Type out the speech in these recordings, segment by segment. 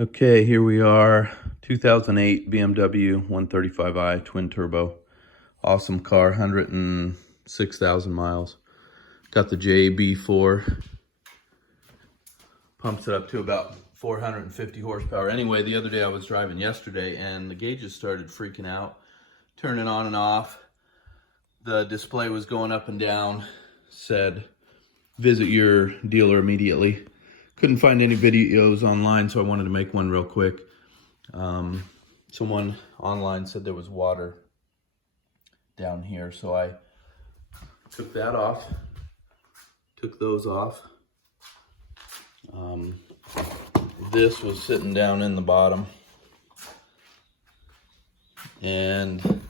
Okay, here we are, 2008 BMW 135i twin turbo. Awesome car, 106,000 miles. Got the JB4. Pumps it up to about 450 horsepower. Anyway, the other day I was driving yesterday and the gauges started freaking out, turning on and off. The display was going up and down, said, visit your dealer immediately. Couldn't find any videos online, so I wanted to make one real quick. Someone online said there was water down here, so I took that off, took those off. This was sitting down in the bottom, and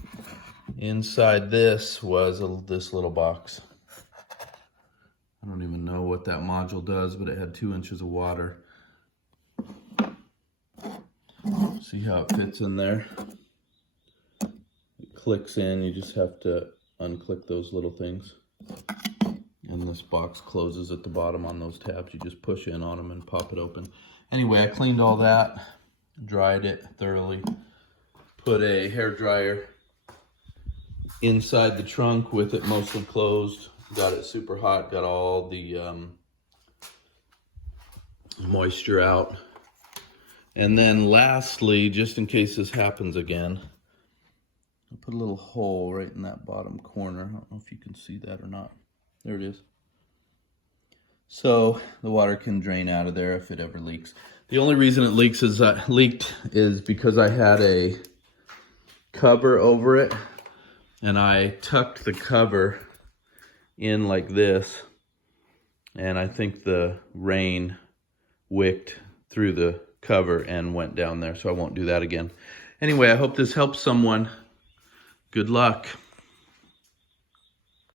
inside this was this little box. I don't even know what that module does, but it had 2 inches of water. See how it fits in there? It clicks in, you just have to unclick those little things. And this box closes at the bottom on those tabs. You just push in on them and pop it open. Anyway, I cleaned all that, dried it thoroughly, put a hair dryer inside the trunk with it mostly closed. Got it super hot, got all the moisture out. And then lastly, just in case this happens again, I put a little hole right in that bottom corner. I don't know if you can see that or not. There it is. So the water can drain out of there if it ever leaks. The only reason it leaked is because I had a cover over it, and I tucked the cover in like this, and I think the rain wicked through the cover and went down there, so I won't do that again. Anyway, I hope this helps someone. Good luck.